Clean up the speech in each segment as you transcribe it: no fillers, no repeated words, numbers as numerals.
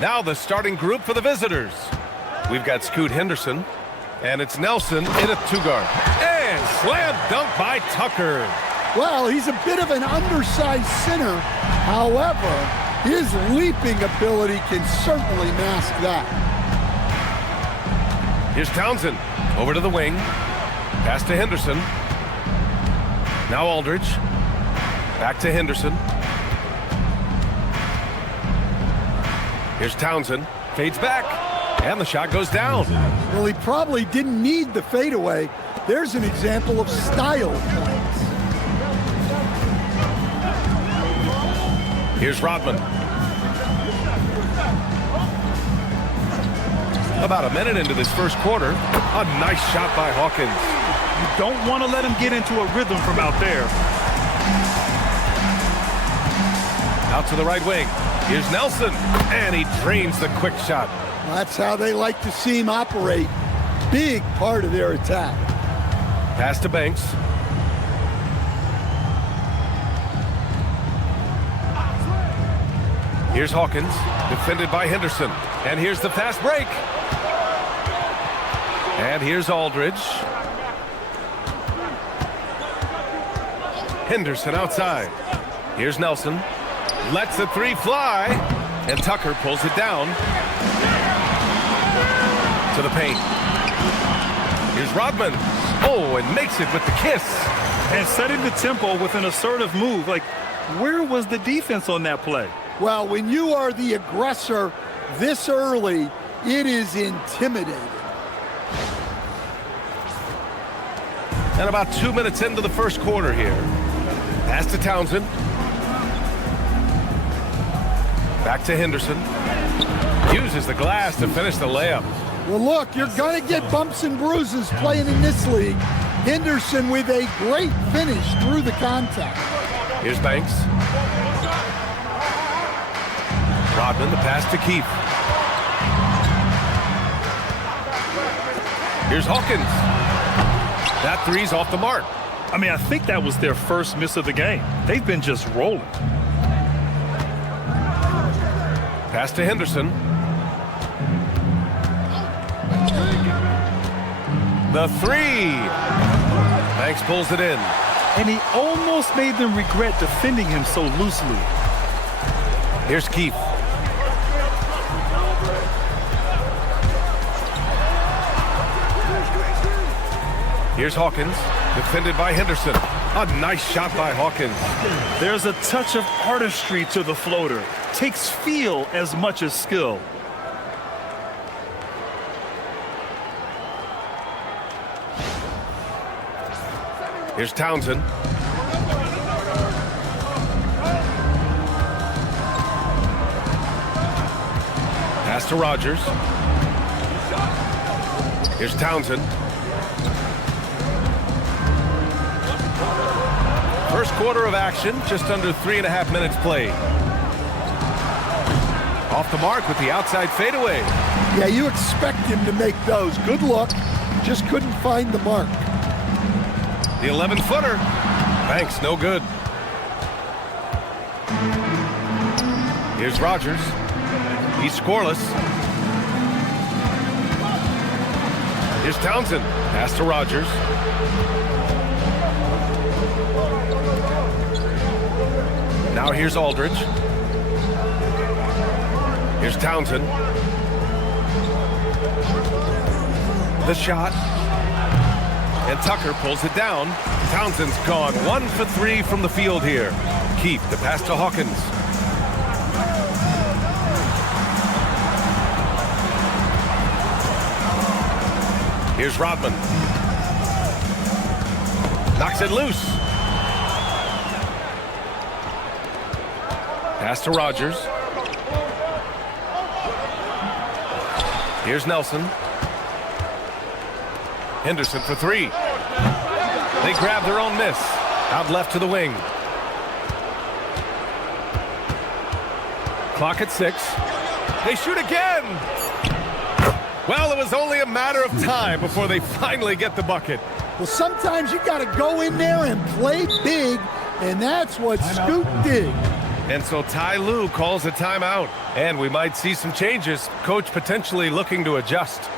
Now the starting group for the visitors. We've got Scoot Henderson, and it's Nelson in a two-guard. And slam dunk by Tucker. Well, he's a bit of an undersized center. However, his leaping ability can certainly mask that. Here's Townsend. Over to the wing. Pass to Henderson. Now Aldridge. Back to Henderson. Here's Townsend. Fades back. And the shot goes down. Well, he probably didn't need the fadeaway. There's an example of style points. Here's Rodman. About a minute into this first quarter. A nice shot by Hawkins. You don't want to let him get into a rhythm from out there. Out to the right wing. Here's Nelson. And he drains the quick shot. Well, that's how they like to see him operate. Big part of their attack. Pass to Banks. Here's Hawkins, defended by Henderson. And here's the fast break. And here's Aldridge. Henderson outside. Here's Nelson. Lets the three fly. And Tucker pulls it down. To the paint. Here's Rodman. Oh, and makes it with the kiss. And setting the tempo with an assertive move. Like, where was the defense on that play? Well, when you are the aggressor this early, it is intimidating. And about 2 minutes into the first quarter here. Pass to Townsend. Back to Henderson. Uses the glass to finish the layup. Well, look, you're going to get bumps and bruises playing in this league. Henderson with a great finish through the contact. Here's Banks. Rodman, the pass to Keith. Here's Hawkins. That three's off the mark. I mean, I think that was their first miss of the game. They've been just rolling. Pass to Henderson. The three. Banks pulls it in. And he almost made them regret defending him so loosely. Here's Keith. Here's Hawkins, defended by Henderson. A nice shot by Hawkins. There's a touch of artistry to the floater. Takes feel as much as skill. Here's Townsend. Pass to Rogers. Here's Townsend. First quarter of action, just under 3.5 minutes played. Off the mark with the outside fadeaway. Yeah, you expect him to make those. Good luck. Just couldn't find the mark. The 11-footer. Banks, no good. Here's Rogers. He's scoreless. Here's Townsend. Pass to Rogers. Now here's Aldridge. Here's Townsend. The shot. And Tucker pulls it down. Townsend's gone 1 for 3 from the field here. Keith, the pass to Hawkins. Here's Rodman. Knocks it loose. Pass to Rogers. Here's Nelson. Henderson for three. They grab their own miss. Out left to the wing. Clock at 6. They shoot again. Well, it was only a matter of time before they finally get the bucket. Well, sometimes you got to go in there and play big, and that's what Scoot did. And so Ty Lue calls a timeout, and we might see some changes. Coach potentially looking to adjust.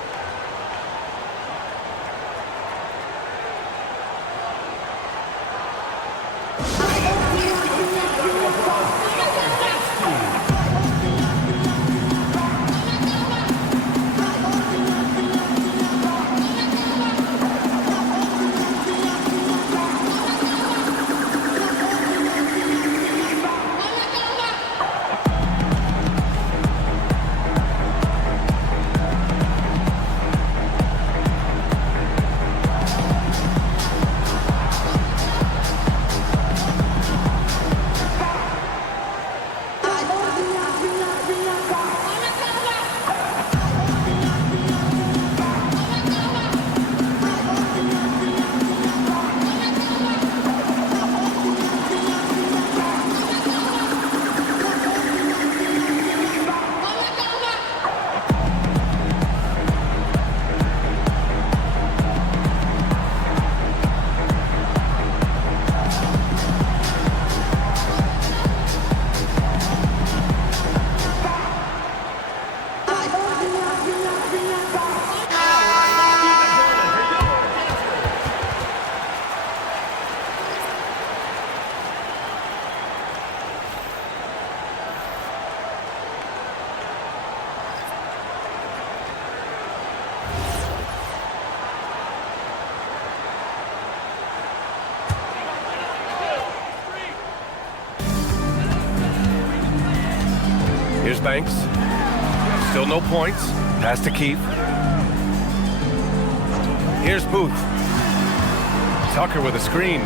Here's Banks. Still no points. Pass to Keith. Here's Booth. Tucker with a screen.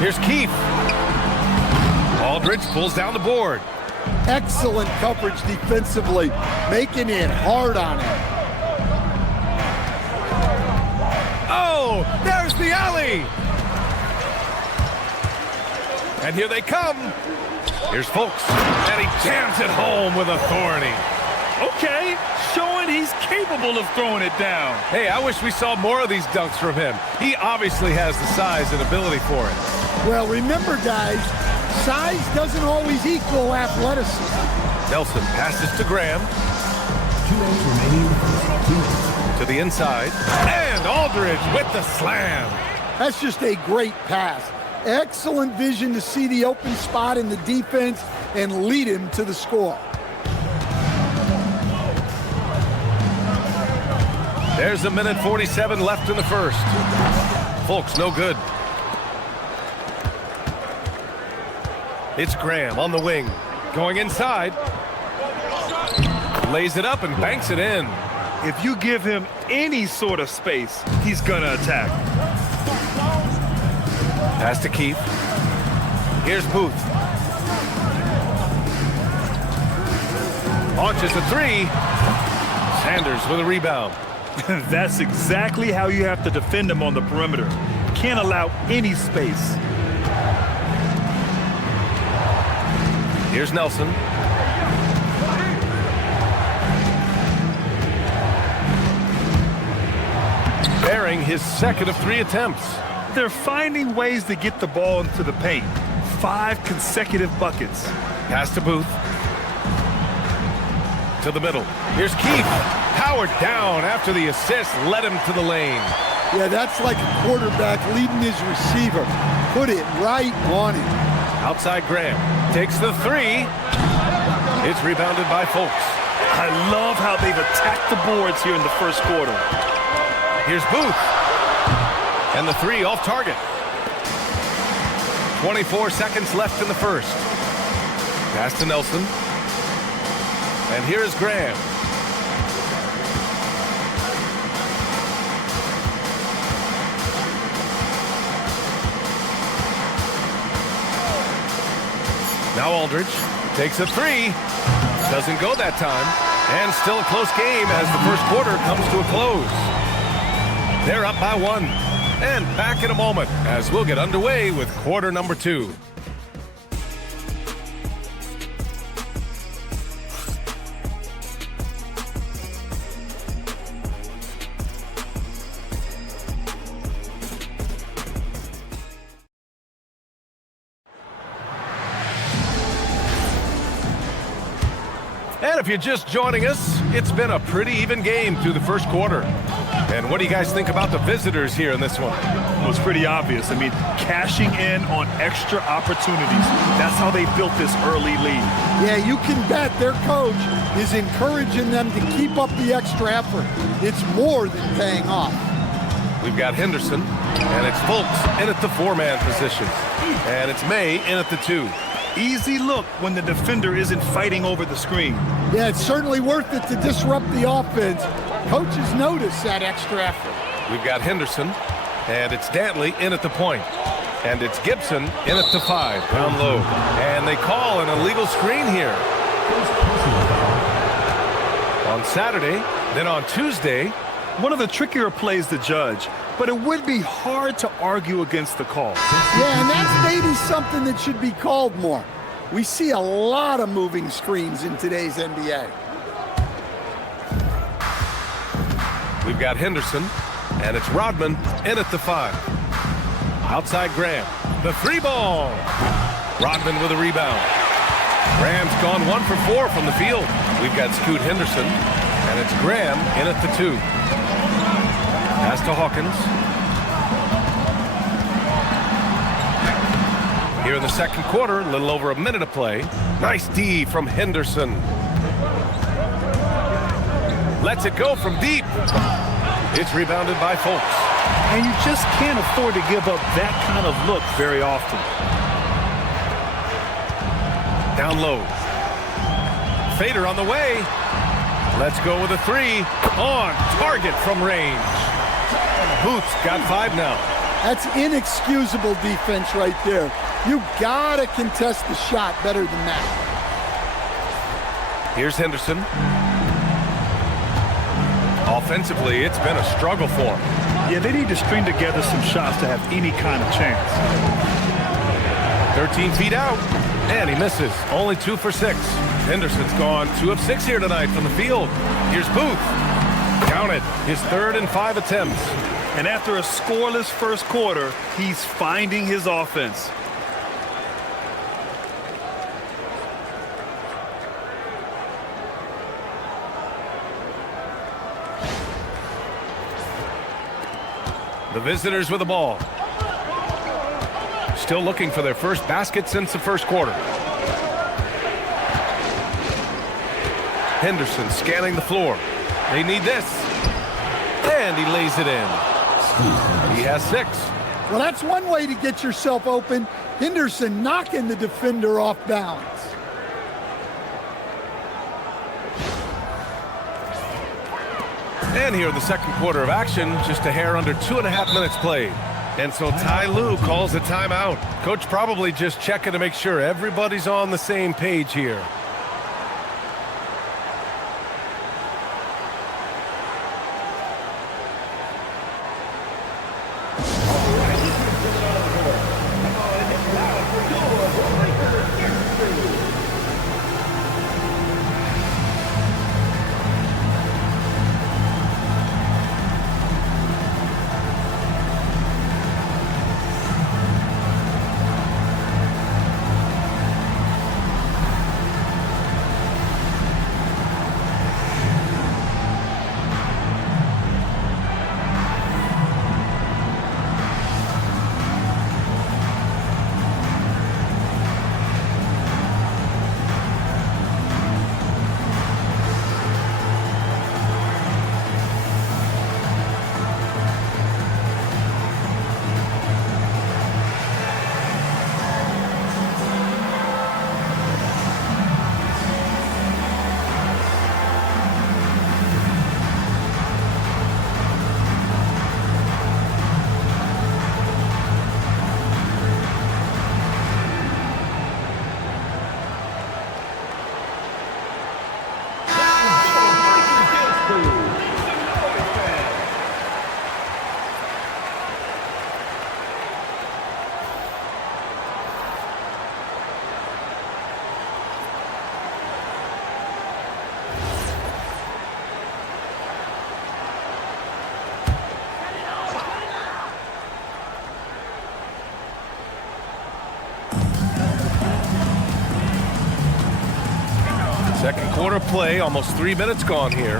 Here's Keith. Aldridge pulls down the board. Excellent coverage defensively, making it hard on him. Oh, there's the alley. And here they come. Here's Folks, and he jams it home with authority. Okay, showing he's capable of throwing it down. Hey, I wish we saw more of these dunks from him. He obviously has the size and ability for it. Well, remember, guys, size doesn't always equal athleticism. Nelson passes to Graham. 2 minutes remaining. To the inside. And Aldridge with the slam. That's just a great pass. Excellent vision to see the open spot in the defense and lead him to the score. There's a minute 47 left in the first. Folks, no good. It's Graham on the wing. Going inside. Lays it up and banks it in. If you give him any sort of space, he's gonna attack. Pass to Keith. Here's Booth. Launches a three. Sanders with a rebound. That's exactly how you have to defend him on the perimeter. Can't allow any space. Here's Nelson. Bearing his second of 3 attempts. They're finding ways to get the ball into the paint. 5 consecutive buckets. Pass to Booth. To the middle. Here's Keith. Powered down after the assist led him to the lane. Yeah, that's like a quarterback leading his receiver. Put it right on him. Outside Graham. Takes the 3. It's rebounded by Folks. I love how they've attacked the boards here in the first quarter. Here's Booth. And the 3 off target. 24 seconds left in the first. Pass to Nelson. And here's Graham. Now Aldridge takes a 3. Doesn't go that time. And still a close game as the first quarter comes to a close. They're up by 1. And back in a moment as we'll get underway with quarter number 2. And if you're just joining us, it's been a pretty even game through the first quarter. And what do you guys think about the visitors here in this one? Well, it's pretty obvious. I mean, cashing in on extra opportunities. That's how they built this early lead. Yeah, you can bet their coach is encouraging them to keep up the extra effort. It's more than paying off. We've got Henderson, and it's Fultz in at the 4-man position. And it's May in at the 2. Easy look when the defender isn't fighting over the screen. Yeah, it's certainly worth it to disrupt the offense. Coaches notice that extra effort. We've got Henderson, and it's Dantley in at the point. And it's Gibson in at the 5, down low. And they call an illegal screen here. On Saturday, then on Tuesday. One of the trickier plays to judge, but it would be hard to argue against the call. Yeah, and that's maybe something that should be called more. We see a lot of moving screens in today's NBA. We've got Henderson, and it's Rodman in at the 5. Outside Graham, the 3 ball. Rodman with a rebound. Graham's gone 1 for 4 from the field. We've got Scoot Henderson, and it's Graham in at the 2. Pass to Hawkins. Here in the second quarter, a little over a minute of play. Nice D from Henderson. Lets it go from deep. It's rebounded by Fultz. And you just can't afford to give up that kind of look very often. Down low. Fader on the way. Let's go with a 3. On target from range. Booth's got 5 now. That's inexcusable defense right there. You gotta contest the shot better than that. Here's Henderson. Offensively, it's been a struggle for him. Yeah, they need to string together some shots to have any kind of chance. 13 feet out, and he misses. Only 2 for 6. Henderson's gone 2 of 6 here tonight from the field. Here's Booth. Counted. His 3rd and 5 attempts. And after a scoreless first quarter, he's finding his offense. The visitors with the ball. Still looking for their first basket since the first quarter. Henderson scanning the floor. They need this. And he lays it in. He has 6. Well, that's one way to get yourself open. Henderson knocking the defender off balance. And here in the second quarter of action, just a hair under 2.5 minutes played. And so Ty Lue calls a timeout. Coach probably just checking to make sure everybody's on the same page here. quarter play, almost 3 minutes gone here.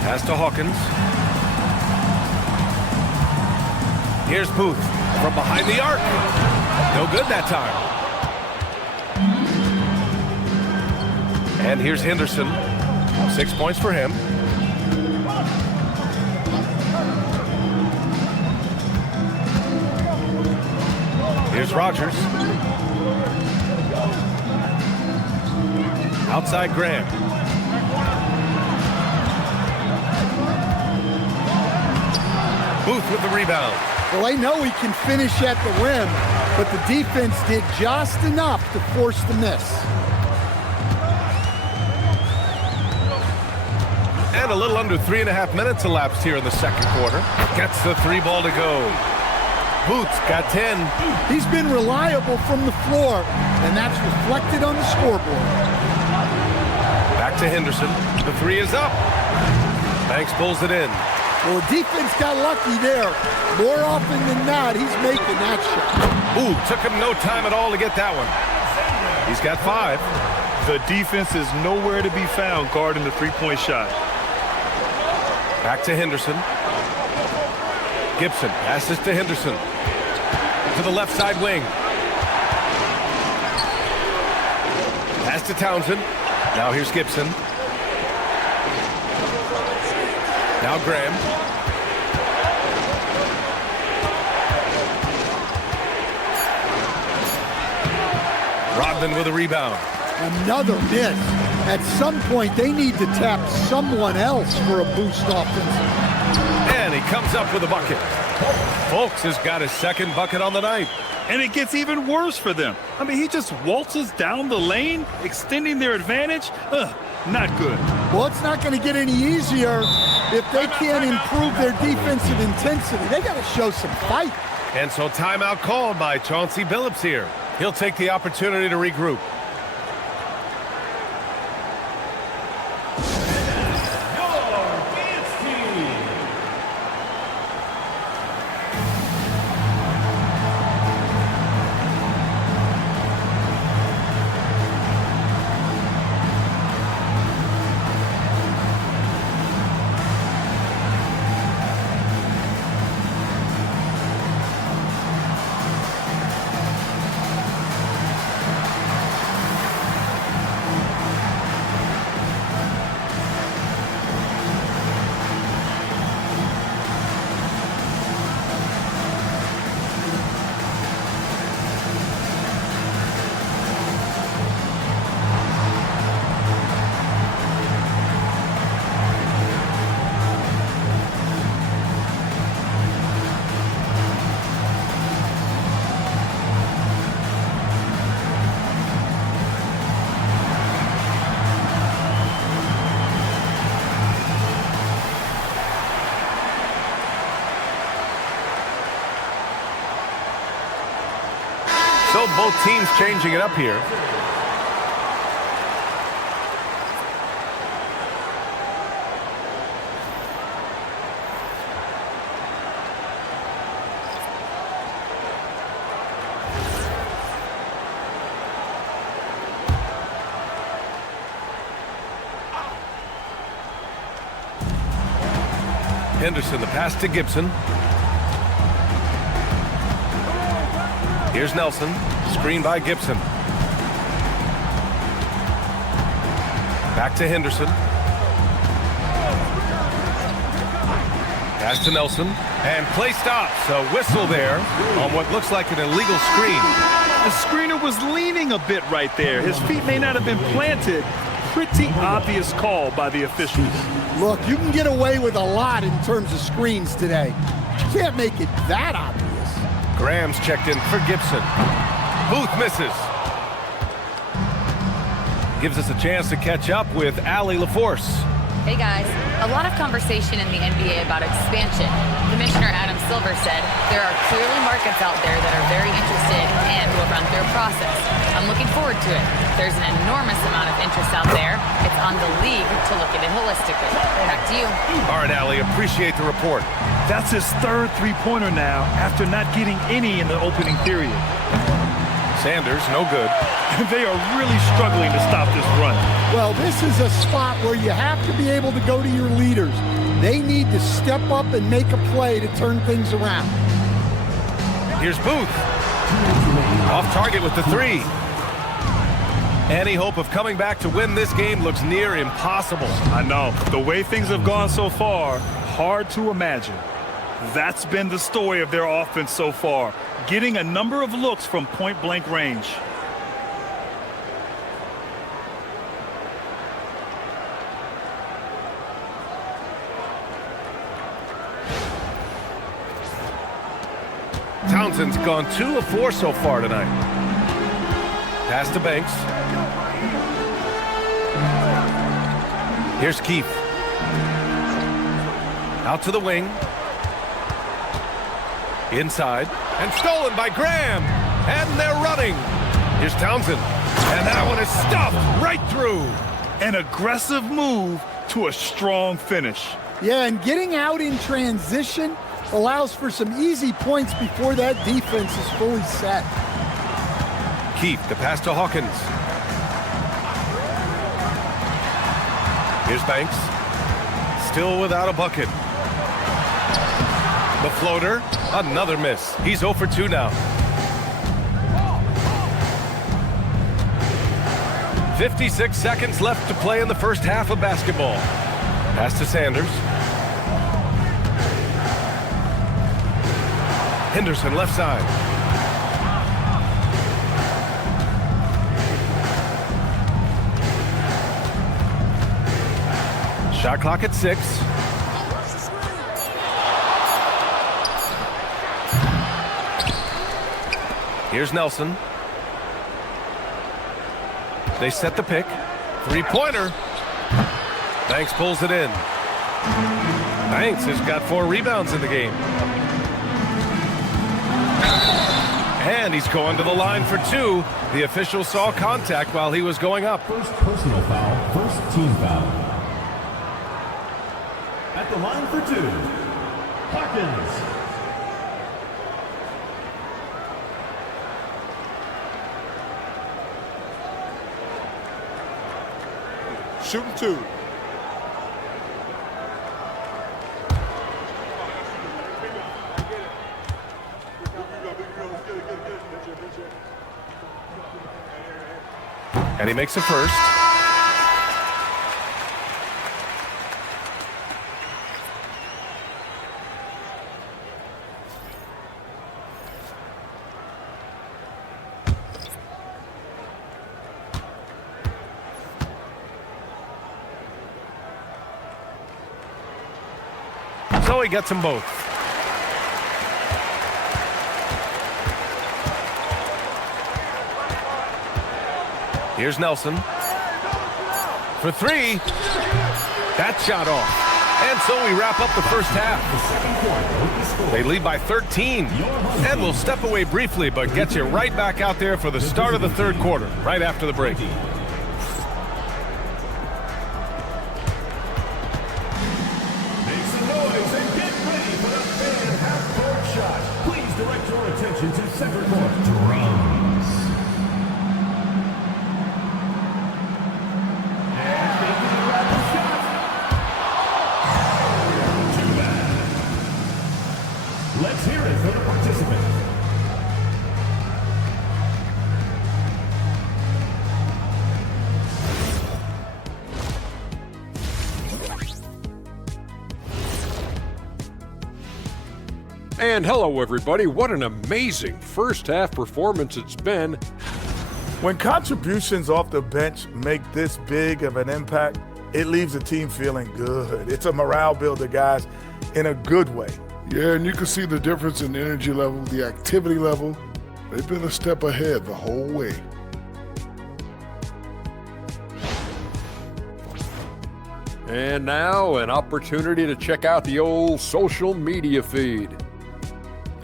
Pass to Hawkins. Here's Booth from behind the arc. No good that time. And here's Henderson. 6 points for him. Here's Rogers. Outside Graham. Booth with the rebound. Well, they know he can finish at the rim, but the defense did just enough to force the miss. And a little under 3.5 minutes elapsed here in the second quarter. Gets the 3 ball to go. Booth's got 10. He's been reliable from the floor, and that's reflected on the scoreboard. Back to Henderson. The 3 is up. Banks pulls it in. Well, the defense got lucky there. More often than not, he's making that shot. Ooh, took him no time at all to get that one. He's got 5. The defense is nowhere to be found guarding the three-point shot. Back to Henderson. Gibson passes to Henderson. To the left side wing. Pass to Townsend. Now here's Gibson. Now Graham. Rodman with a rebound. Another miss. At some point, they need to tap someone else for a boost offense. And he comes up with a bucket. Folks has got his second bucket on the night. And it gets even worse for them. I mean, he just waltzes down the lane, extending their advantage. Not good. Well, it's not going to get any easier if they can't improve their defensive intensity. They got to show some fight. And so timeout called by Chauncey Billups here. He'll take the opportunity to regroup. So both teams changing it up here. Henderson, the pass to Gibson. Here's Nelson, screen by Gibson. Back to Henderson. Pass to Nelson, and play stops. A whistle there on what looks like an illegal screen. The screener was leaning a bit right there. His feet may not have been planted. Pretty obvious call by the officials. Look, you can get away with a lot in terms of screens today. You can't make it that obvious. Graham's checked in for Gibson. Booth misses. Gives us a chance to catch up with Allie LaForce. Hey guys, a lot of conversation in the NBA about expansion. Commissioner Adam Silver said there are clearly markets out there that are very interested and will run through a process. I'm looking forward to it. There's an enormous amount of interest out there. It's on the league to look at it holistically. Back to you. All right, Allie, appreciate the report. That's his third three-pointer now after not getting any in the opening period. Sanders, no good. They are really struggling to stop this run. Well, this is a spot where you have to be able to go to your leaders. They need to step up and make a play to turn things around. Here's Booth. Off target with the 3. Any hope of coming back to win this game looks near impossible. I know. The way things have gone so far, hard to imagine. That's been the story of their offense so far, getting a number of looks from point-blank range. Townsend's gone 2 of 4 so far tonight. Pass to Banks. Here's Keith. Out to the wing. Inside. And stolen by Graham. And they're running. Here's Townsend. And that one is stuffed right through. An aggressive move to a strong finish. Yeah, and getting out in transition allows for some easy points before that defense is fully set. Keith, the pass to Hawkins. Here's Banks. Still without a bucket. The floater, another miss. He's 0 for 2 now. 56 seconds left to play in the first half of basketball. Pass to Sanders. Henderson left side. Shot clock at 6. Here's Nelson. They set the pick. 3-pointer. Banks pulls it in. Banks has got 4 rebounds in the game. And he's going to the line for 2. The official saw contact while he was going up. First personal foul, first team foul. At the line for 2, Hawkins. Shooting 2. And he makes a first. So he gets them both. Here's Nelson. For 3. That shot off. And so we wrap up the first half. They lead by 13. And we'll step away briefly, but get you right back out there for the start of the third quarter, right after the break. To second court drums. And making the rapid shot. Too bad. Let's hear it for the participant. And hello, everybody. What an amazing first half performance it's been. When contributions off the bench make this big of an impact, it leaves the team feeling good. It's a morale builder, guys, in a good way. Yeah, and you can see the difference in energy level, the activity level. They've been a step ahead the whole way. And now an opportunity to check out the old social media feed.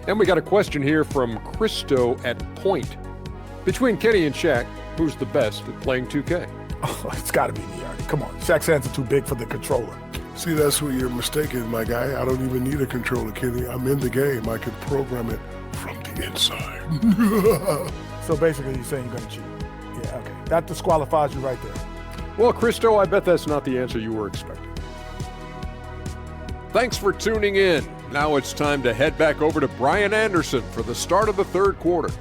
And we got a question here from Christo at Point. Between Kenny and Shaq, who's the best at playing 2K? Oh, it's got to be me, Artie. Come on. Shaq's hands are too big for the controller. See, that's where you're mistaken, my guy. I don't even need a controller, Kenny. I'm in the game. I can program it from the inside. So basically, you're saying you're going to cheat. Yeah, okay. That disqualifies you right there. Well, Christo, I bet that's not the answer you were expecting. Thanks for tuning in. Now it's time to head back over to Brian Anderson for the start of the third quarter.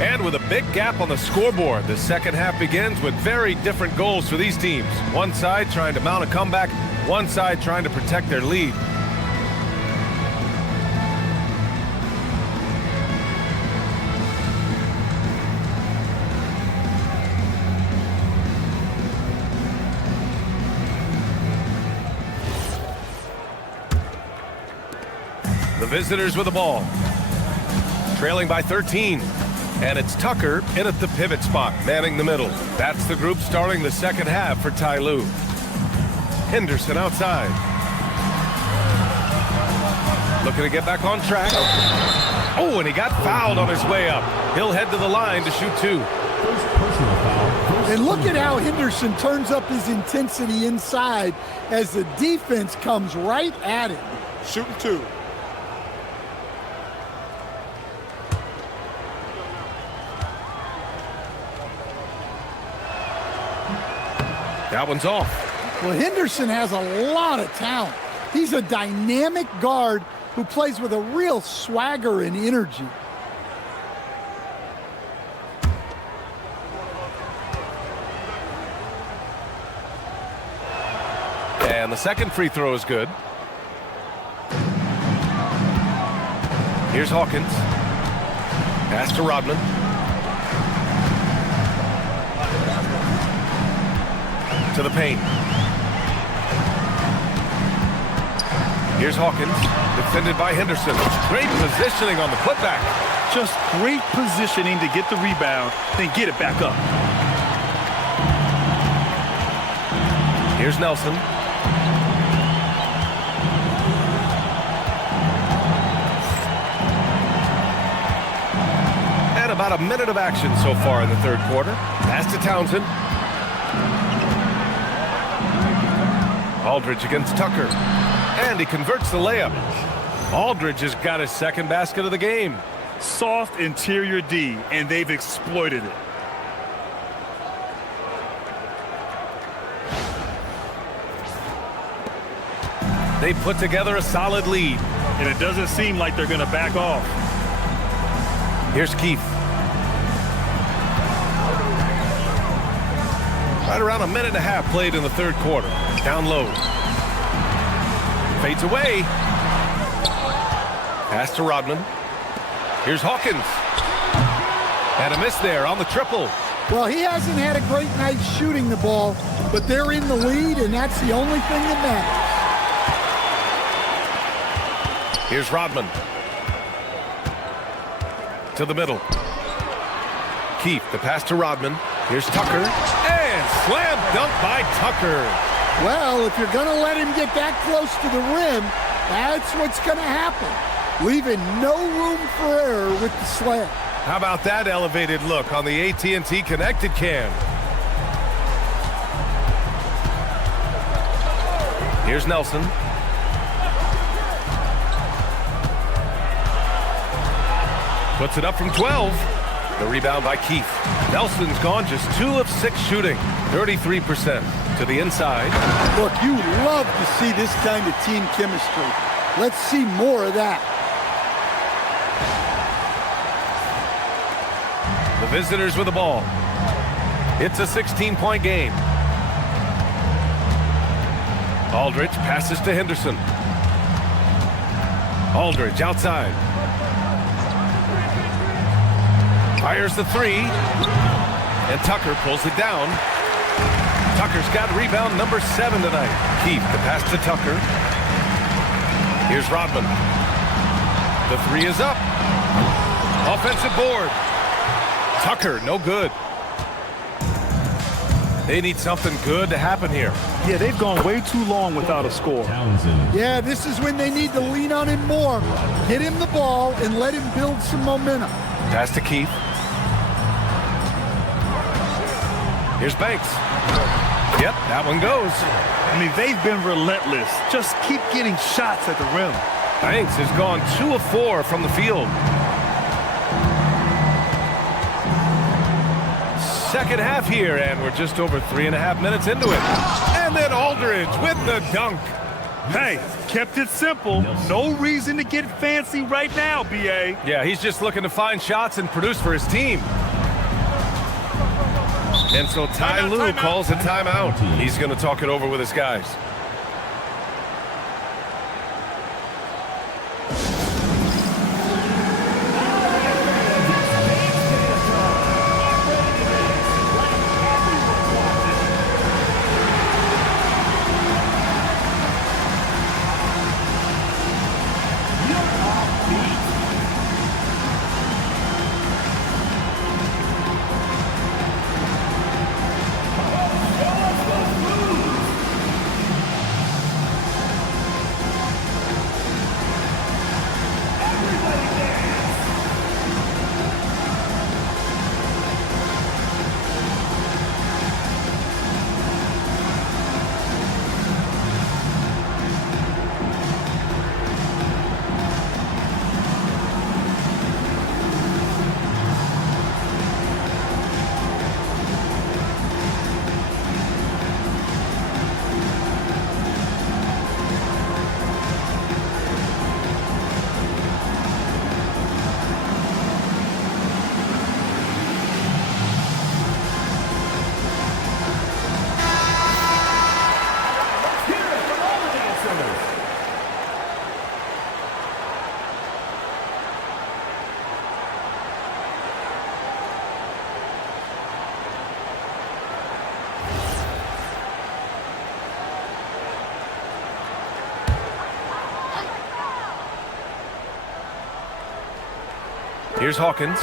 And with a big gap on the scoreboard, the second half begins with very different goals for these teams. One side trying to mount a comeback, one side trying to protect their lead. The visitors with the ball, trailing by 13. And it's Tucker in at the pivot spot, manning the middle. That's the group starting the second half for Ty Lue. Henderson outside. Looking to get back on track. Oh, and he got fouled on his way up. He'll head to the line to shoot two. First personal foul. And look at how Henderson turns up his intensity inside as the defense comes right at him. Shooting two. That one's off. Well, Henderson has a lot of talent. He's a dynamic guard who plays with a real swagger and energy. And the second free throw is good. Here's Hawkins. Pass to Rodman. To the paint. Here's Hawkins, defended by Henderson. Great positioning on the putback. Just great positioning to get the rebound, then get it back up. Here's Nelson. And about a minute of action so far in the third quarter. Pass to Townsend. Aldridge against Tucker. And he converts the layup. Aldridge has got his second basket of the game. Soft interior D, and they've exploited it. They put together a solid lead. And it doesn't seem like they're going to back off. Here's Keith. Right around a minute and a half played in the third quarter. Down low. Fades away. Pass to Rodman. Here's Hawkins. And a miss there on the triple. Well, he hasn't had a great night shooting the ball, but they're in the lead, and that's the only thing that matters. Here's Rodman. To the middle. Keith, the pass to Rodman. Here's Tucker. And slam dunk by Tucker. Well, if you're going to let him get that close to the rim, that's what's going to happen. Leaving no room for error with the slam. How about that elevated look on the AT&T Connected Cam? Here's Nelson. Puts it up from 12. The rebound by Keith. Nelson's gone just 2 of 6 shooting. 33% to the inside. Look, you love to see this kind of team chemistry. Let's see more of that. The visitors with the ball. It's a 16-point game. Aldridge passes to Henderson. Aldridge outside. Fires the three. And Tucker pulls it down. Tucker's got rebound number 7 tonight. Keith, the pass to Tucker. Here's Rodman. The three is up. Offensive board. Tucker, no good. They need something good to happen here. Yeah, they've gone way too long without a score. Townsend. Yeah, this is when they need to lean on him more. Get him the ball and let him build some momentum. Pass to Keith. Here's Banks. Yep, that one goes. I mean, they've been relentless. Just keep getting shots at the rim. Banks has gone 2 of 4 from the field. Second half here, and we're just over 3.5 minutes into it. And then Aldridge with the dunk. Hey, kept it simple. No reason to get fancy right now, B.A. Yeah, he's just looking to find shots and produce for his team. And so Ty Lue calls a timeout. He's going to talk it over with his guys. Here's Hawkins.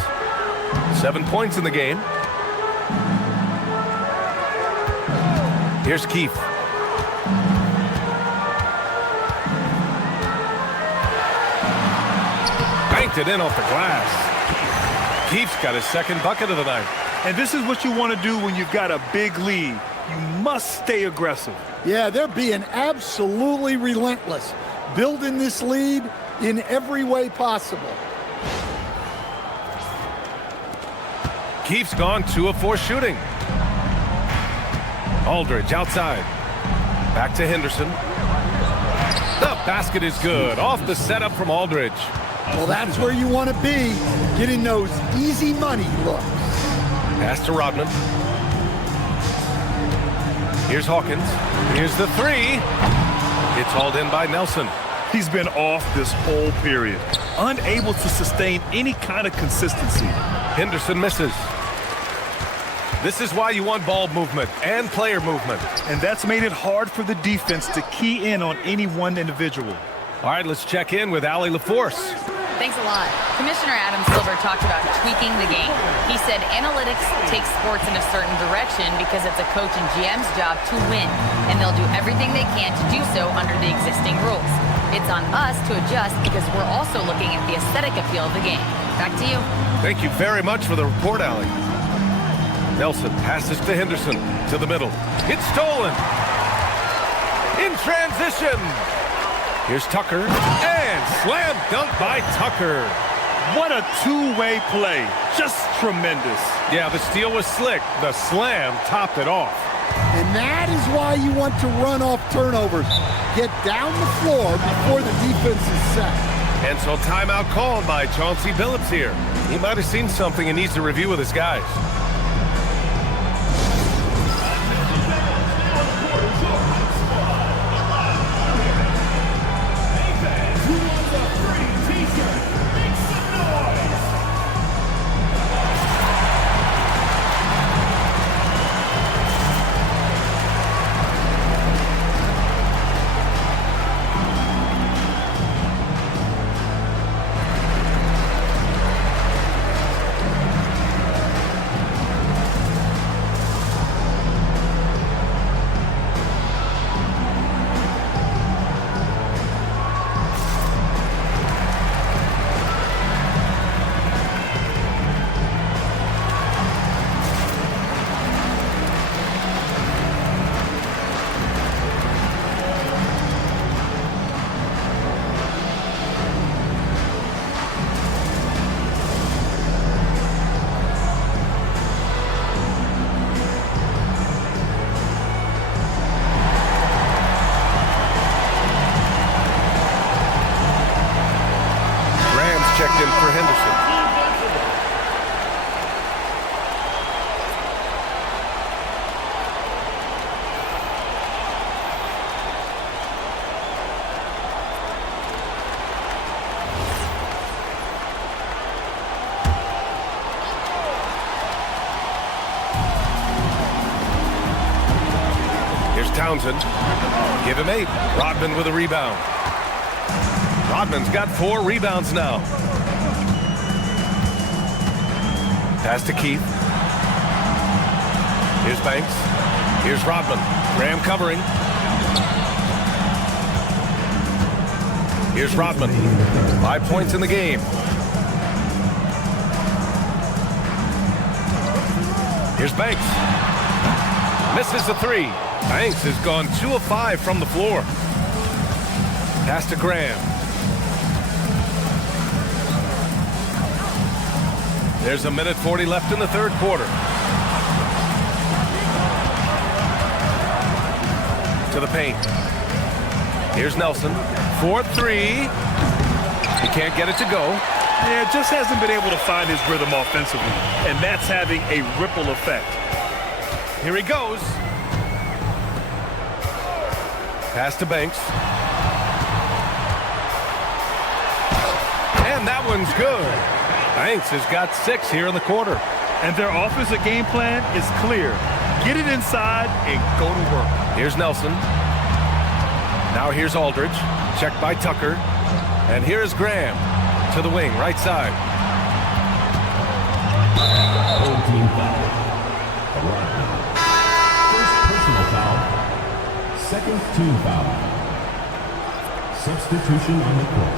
7 points in the game. Here's Keefe. Banked it in off the glass. Keefe's got his second bucket of the night. And this is what you want to do when you've got a big lead. You must stay aggressive. Yeah, they're being absolutely relentless, building this lead in every way possible. Keefe's gone 2 of 4 shooting. Aldridge outside. Back to Henderson. The basket is good. Off the setup from Aldridge. Well, that's where you want to be, getting those easy money looks. Pass to Rodman. Here's Hawkins. Here's the 3. It's hauled in by Nelson. He's been off this whole period, unable to sustain any kind of consistency. Henderson misses. This is why you want ball movement and player movement. And that's made it hard for the defense to key in on any one individual. All right, let's check in with Allie LaForce. Thanks a lot. Commissioner Adam Silver talked about tweaking the game. He said analytics takes sports in a certain direction because it's a coach and GM's job to win, and they'll do everything they can to do so under the existing rules. It's on us to adjust because we're also looking at the aesthetic appeal of the game. Back to you. Thank you very much for the report, Allie. Nelson passes to Henderson to the middle. It's stolen. In transition. Here's Tucker. And slam dunk by Tucker. What a two-way play. Just tremendous. Yeah, the steal was slick. The slam topped it off. And that is why you want to run off turnovers. Get down the floor before the defense is set. And so timeout called by Chauncey Billups here. He might have seen something and needs to review with his guys. Townsend. Give him 8. Rodman with a rebound. Rodman's got 4 rebounds now. Pass to Keith. Here's Banks. Here's Rodman. Graham covering. Here's Rodman. 5 points in the game. Here's Banks. Misses the 3. Banks has gone 2 of 5 from the floor. Pass to Graham. There's a minute 40 left in the third quarter. To the paint. Here's Nelson. 4-3. He can't get it to go. Yeah, just hasn't been able to find his rhythm offensively, and that's having a ripple effect. Here he goes. Pass to Banks. And that one's good. Banks has got 6 here in the quarter. And their offensive game plan is clear. Get it inside and go to work. Here's Nelson. Now here's Aldridge. Checked by Tucker. And here is Graham to the wing, right side. Old team foul. First personal foul. Second team foul. Substitution on the court.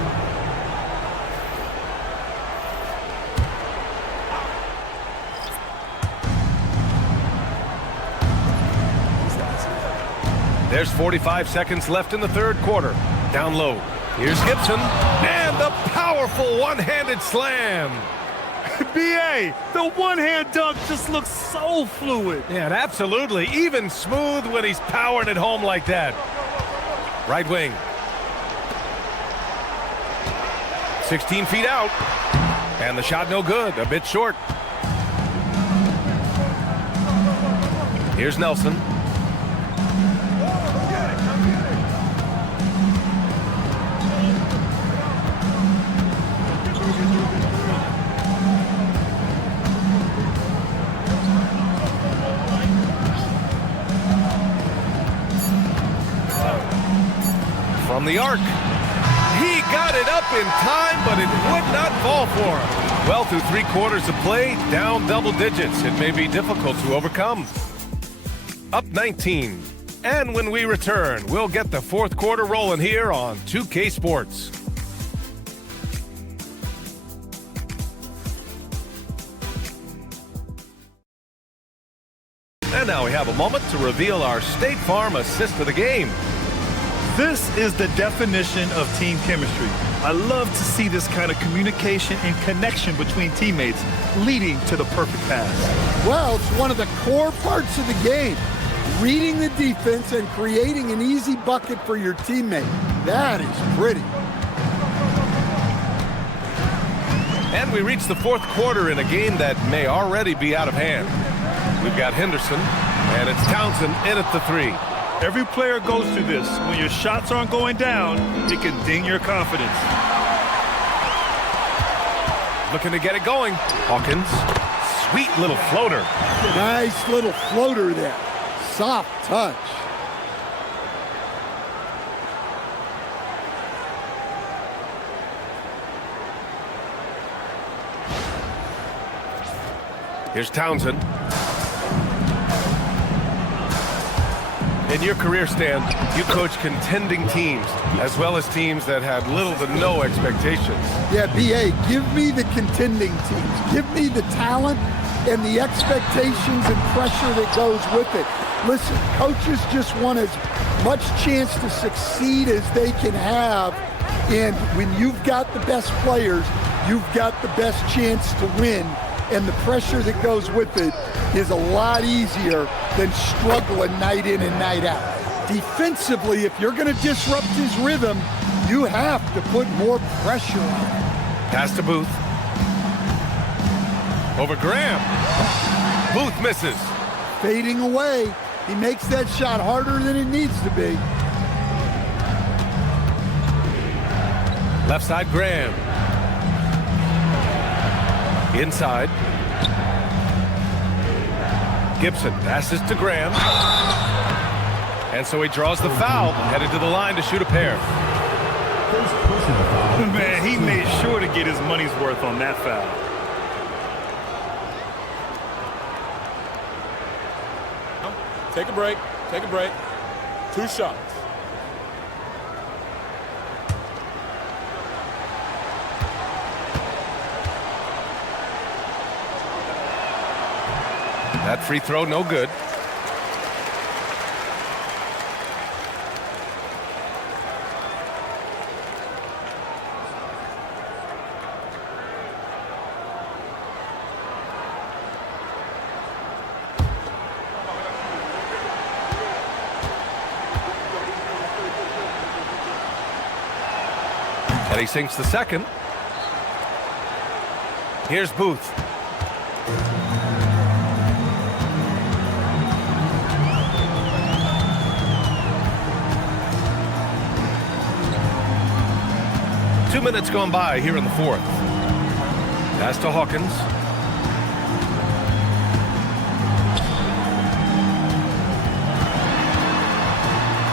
There's 45 seconds left in the third quarter. Down low. Here's Gibson. And the powerful one-handed slam. B.A., the one-hand dunk just looks so fluid. Yeah, absolutely. Even smooth when he's powering it home like that. Right wing. 16 feet out. And the shot no good. A bit short. Here's Nelson. From the arc. He got it up in time, but it would not fall for him. Well, through 3 quarters of play, down double digits. It may be difficult to overcome. Up 19. And when we return, we'll get the fourth quarter rolling here on 2K Sports. And now we have a moment to reveal our State Farm assist of the game. This is the definition of team chemistry. I love to see this kind of communication and connection between teammates leading to the perfect pass. Well, it's one of the core parts of the game. Reading the defense and creating an easy bucket for your teammate. That is pretty. And we reach the fourth quarter in a game that may already be out of hand. We've got Henderson, and it's Townsend in at the 3. Every player goes through this. When your shots aren't going down, it can ding your confidence. Looking to get it going. Hawkins, sweet little floater. Nice little floater there. Soft touch. Here's Townsend. In your career, Stan, you coach contending teams, as well as teams that had little to no expectations. Yeah, B.A., give me the contending teams. Give me the talent and the expectations and pressure that goes with it. Listen, coaches just want as much chance to succeed as they can have. And when you've got the best players, you've got the best chance to win. And the pressure that goes with it is a lot easier than struggling night in and night out. Defensively, if you're going to disrupt his rhythm, you have to put more pressure on him. Pass to Booth. Over Graham. Booth misses. Fading away. He makes that shot harder than it needs to be. Left side, Graham. Inside. Gibson passes to Graham. And so he draws the foul, headed to the line to shoot a pair. First personal foul. Man, he made sure to get his money's worth on that foul. Take a break. Take a break. 2 shots. That free throw, no good. And he sinks the second. Here's Booth. Two minutes gone by here in the fourth. Pass to Hawkins.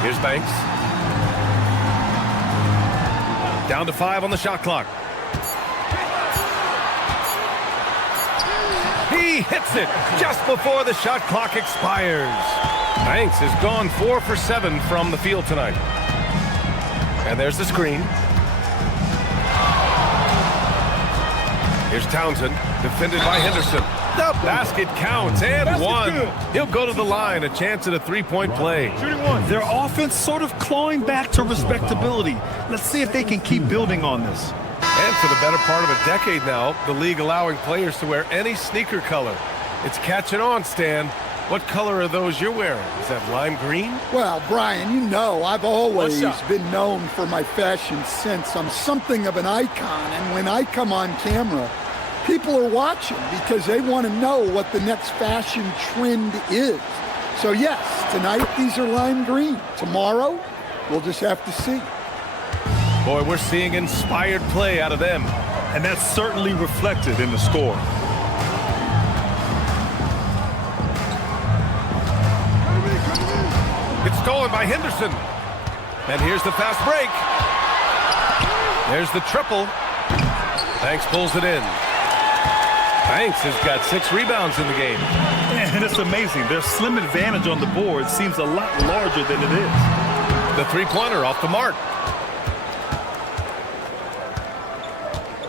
Here's Banks. Down to 5 on the shot clock. He hits it just before the shot clock expires. Banks has gone 4 for 7 from the field tonight. And there's the screen. Here's Townsend, defended by Henderson. The basket counts, and one. He'll go to the line, a chance at a three-point play. Shooting one. Their offense sort of clawing back to respectability. Let's see if they can keep building on this. And for the better part of a decade now, the league allowing players to wear any sneaker color. It's catching on, Stan. What color are those you're wearing? Is that lime green? Well, Brian, you know I've always been known for my fashion sense. I'm something of an icon, and when I come on camera, people are watching because they want to know what the next fashion trend is. So yes, tonight these are lime green. Tomorrow, we'll just have to see. Boy, we're seeing inspired play out of them. And that's certainly reflected in the score. It's stolen by Henderson. And here's the fast break. There's the triple. Banks pulls it in. Banks has got 6 rebounds in the game. And it's amazing. Their slim advantage on the board seems a lot larger than it is. The three-pointer off the mark.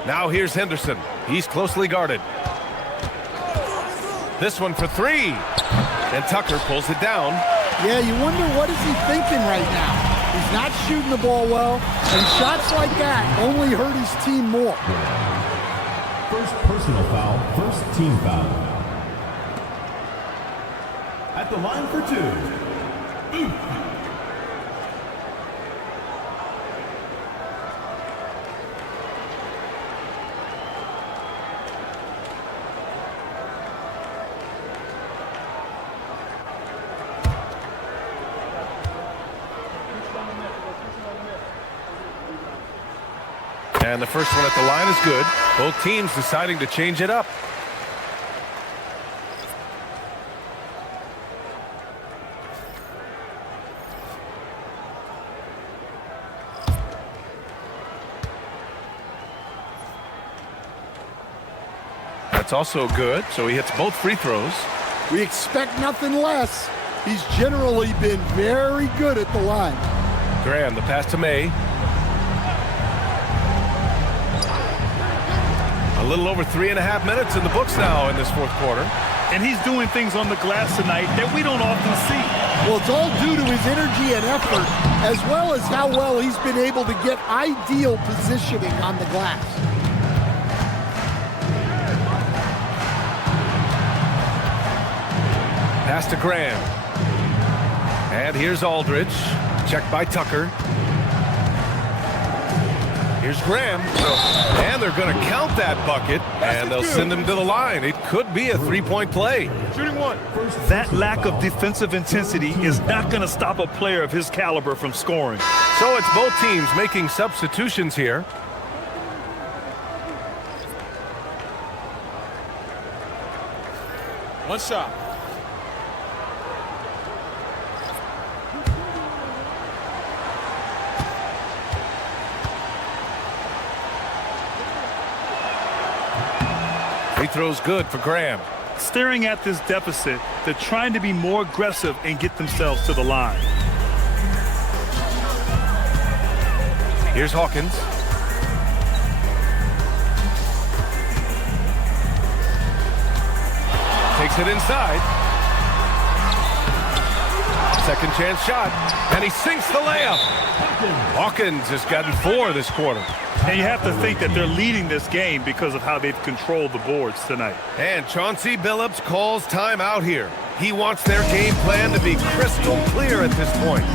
Now here's Henderson. He's closely guarded. This one for 3. And Tucker pulls it down. Yeah, you wonder what is he thinking right now. He's not shooting the ball well, and shots like that only hurt his team more. First personal foul, first team foul. At the line for 2. And the first one at the line is good. Both teams deciding to change it up. That's also good, so he hits both free throws. We expect nothing less. He's generally been very good at the line. Graham, the pass to May. A little over 3.5 minutes in the books now in this fourth quarter. And he's doing things on the glass tonight that we don't often see. Well, it's all due to his energy and effort, as well as how well he's been able to get ideal positioning on the glass. Pass to Graham. And here's Aldridge. Checked by Tucker. Here's Graham. And they're going to count that bucket. And they'll send him to the line. It could be a three-point play. Shooting one. That lack of defensive intensity is not going to stop a player of his caliber from scoring. So it's both teams making substitutions here. One shot. Free throw's good for Graham. Staring at this deficit, they're trying to be more aggressive and get themselves to the line. Here's Hawkins. Takes it inside. Second chance shot, and he sinks the layup. Hawkins has gotten 4 this quarter. And you have to think that they're leading this game because of how they've controlled the boards tonight. And Chauncey Billups calls timeout here. He wants their game plan to be crystal clear at this point.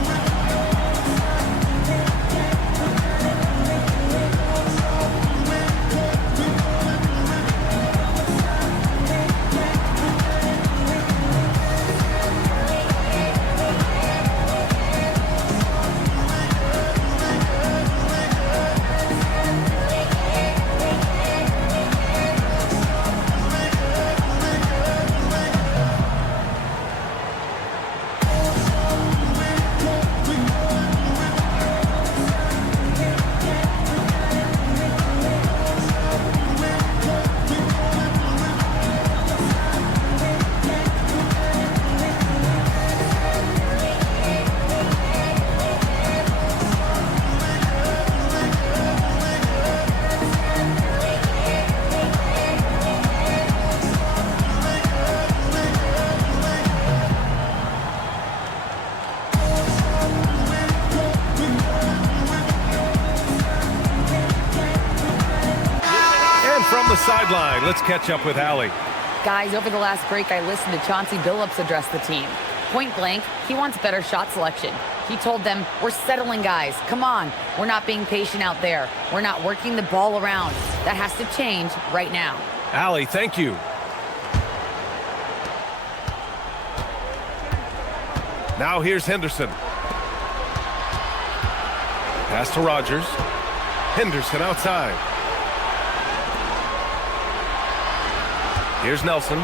From the sideline, let's catch up with Allie. Guys, over the last break, I listened to Chauncey Billups address the team. Point blank, he wants better shot selection. He told them, we're settling, guys. Come on. We're not being patient out there. We're not working the ball around. That has to change right now. Allie, thank you. Now here's Henderson. Pass to Rogers. Henderson outside. Here's Nelson.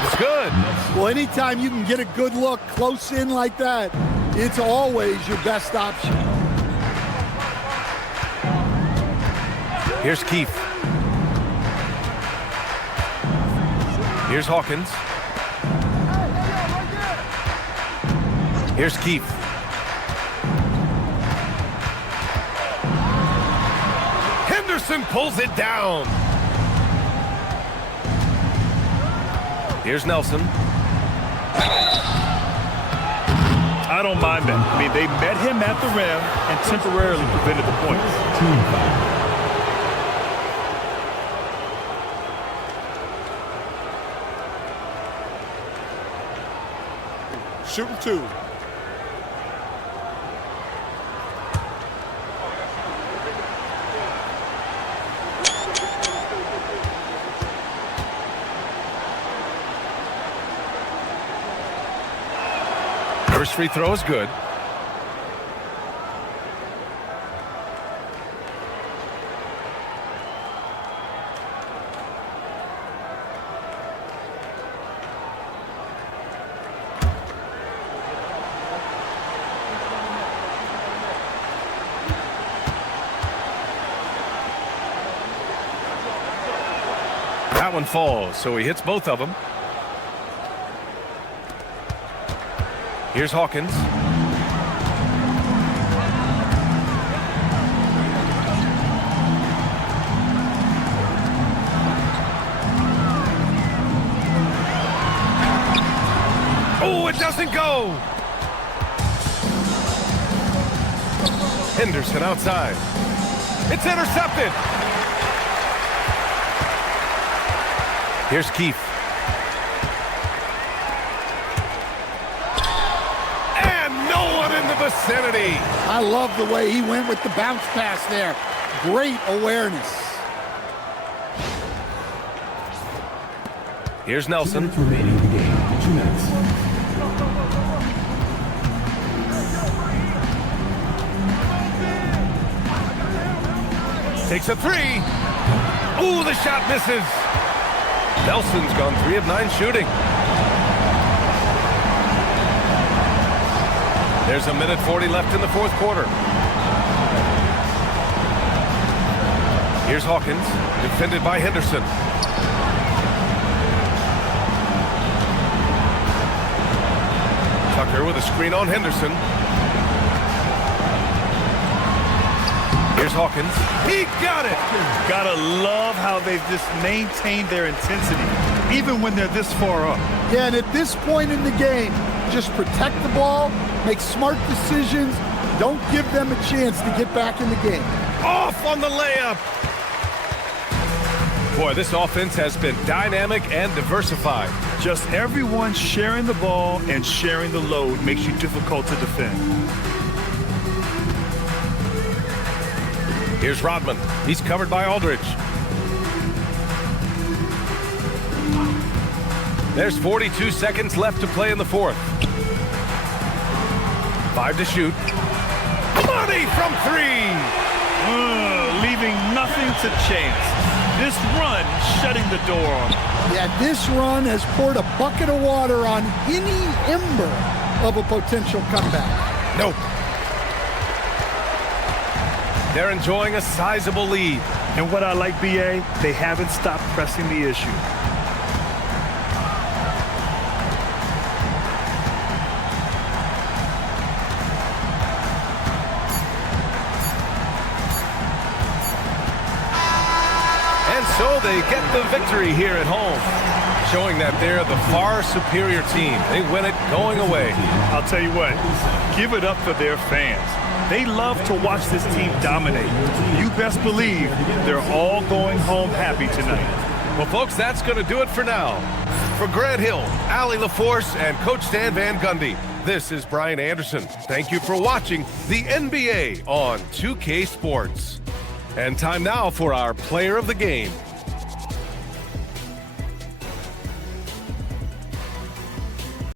It's good. Well, anytime you can get a good look close in like that, it's always your best option. Here's Keefe. Here's Hawkins. Here's Keefe. Henderson pulls it down. Here's Nelson. I don't mind that. I mean, they met him at the rim and temporarily prevented the points. Shooting 2. First free throw is good. That one falls, so he hits both of them. Here's Hawkins. Oh, it doesn't go. Henderson outside. It's intercepted. Here's Keefe. Vicinity. I love the way he went with the bounce pass there. Great awareness. Here's Nelson. Remaining in the game. 2 minutes. Takes a 3. Ooh, the shot misses. Nelson's gone 3 of 9 shooting. There's a minute 40 left in the fourth quarter. Here's Hawkins, defended by Henderson. Tucker with a screen on Henderson. Here's Hawkins. He got it! Gotta love how they've just maintained their intensity, even when they're this far up. Yeah, and at this point in the game, just protect the ball, make smart decisions, don't give them a chance to get back in the game. Off on the layup! Boy, this offense has been dynamic and diversified. Just everyone sharing the ball and sharing the load makes you difficult to defend. Here's Rodman. He's covered by Aldridge. There's 42 seconds left to play in the fourth. 5 to shoot. Money from 3! Leaving nothing to chance. This run shutting the door on them. Yeah, this run has poured a bucket of water on any ember of a potential comeback. Nope. They're enjoying a sizable lead. And what I like, BA, they haven't stopped pressing the issue. And so they get the victory here at home, showing that they're the far superior team. They win it going away. I'll tell you what, give it up for their fans. They love to watch this team dominate. You best believe they're all going home happy tonight. Well, folks, that's going to do it for now. For Grant Hill, Allie LaForce, and Coach Stan Van Gundy, this is Brian Anderson. Thank you for watching the NBA on 2K Sports. And time now for our Player of the Game.